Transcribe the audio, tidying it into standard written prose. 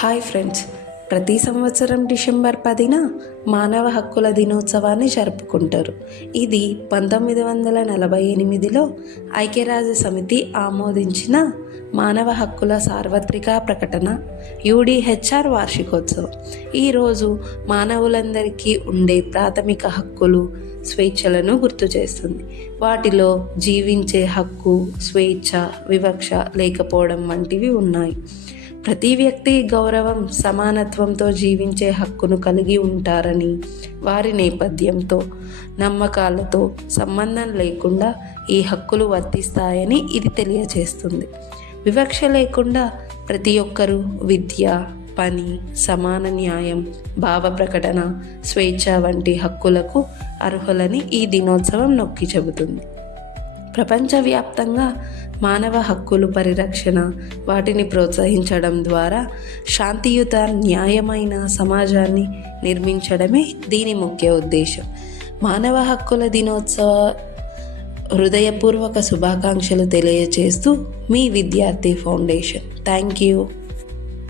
Hi friends, ప్రతి సంవత్సరం December 10న మానవ హక్కుల దినోత్సవాన్ని జరుపుకుంటారు. ఇది 1948లో ఐక్యరాజ్య సమితి ఆమోదించిన మానవ హక్కుల సార్వత్రిక ప్రకటన యూడిహెచ్ఆర్ వార్షికోత్సవం. ఈరోజు మానవులందరికీ ఉండే ప్రాథమిక హక్కులు, స్వేచ్ఛలను గుర్తు చేస్తుంది. వాటిలో జీవించే హక్కు, స్వేచ్ఛ, వివక్ష లేకపోవడం వంటివి ఉన్నాయి. ప్రతి వ్యక్తి గౌరవం, సమానత్వంతో జీవించే హక్కును కలిగి ఉంటారని, వారి నేపథ్యంతో, నమ్మకాలతో సంబంధం లేకుండా ఈ హక్కులు వర్తిస్తాయని ఇది తెలియజేస్తుంది. వివక్ష లేకుండా ప్రతి ఒక్కరూ విద్య, పని, సమాన న్యాయం, భావ ప్రకటన, స్వేచ్ఛ వంటి హక్కులకు అర్హులని ఈ దినోత్సవం నొక్కి చెబుతుంది. ప్రపంచవ్యాప్తంగా మానవ హక్కులు పరిరక్షణ, వాటిని ప్రోత్సహించడం ద్వారా శాంతియుత, న్యాయమైన సమాజాన్ని నిర్మించడమే దీని ముఖ్య ఉద్దేశం. మానవ హక్కుల దినోత్సవ హృదయపూర్వక శుభాకాంక్షలు తెలియజేస్తూ మీ విద్యార్థి ఫౌండేషన్. Thank you.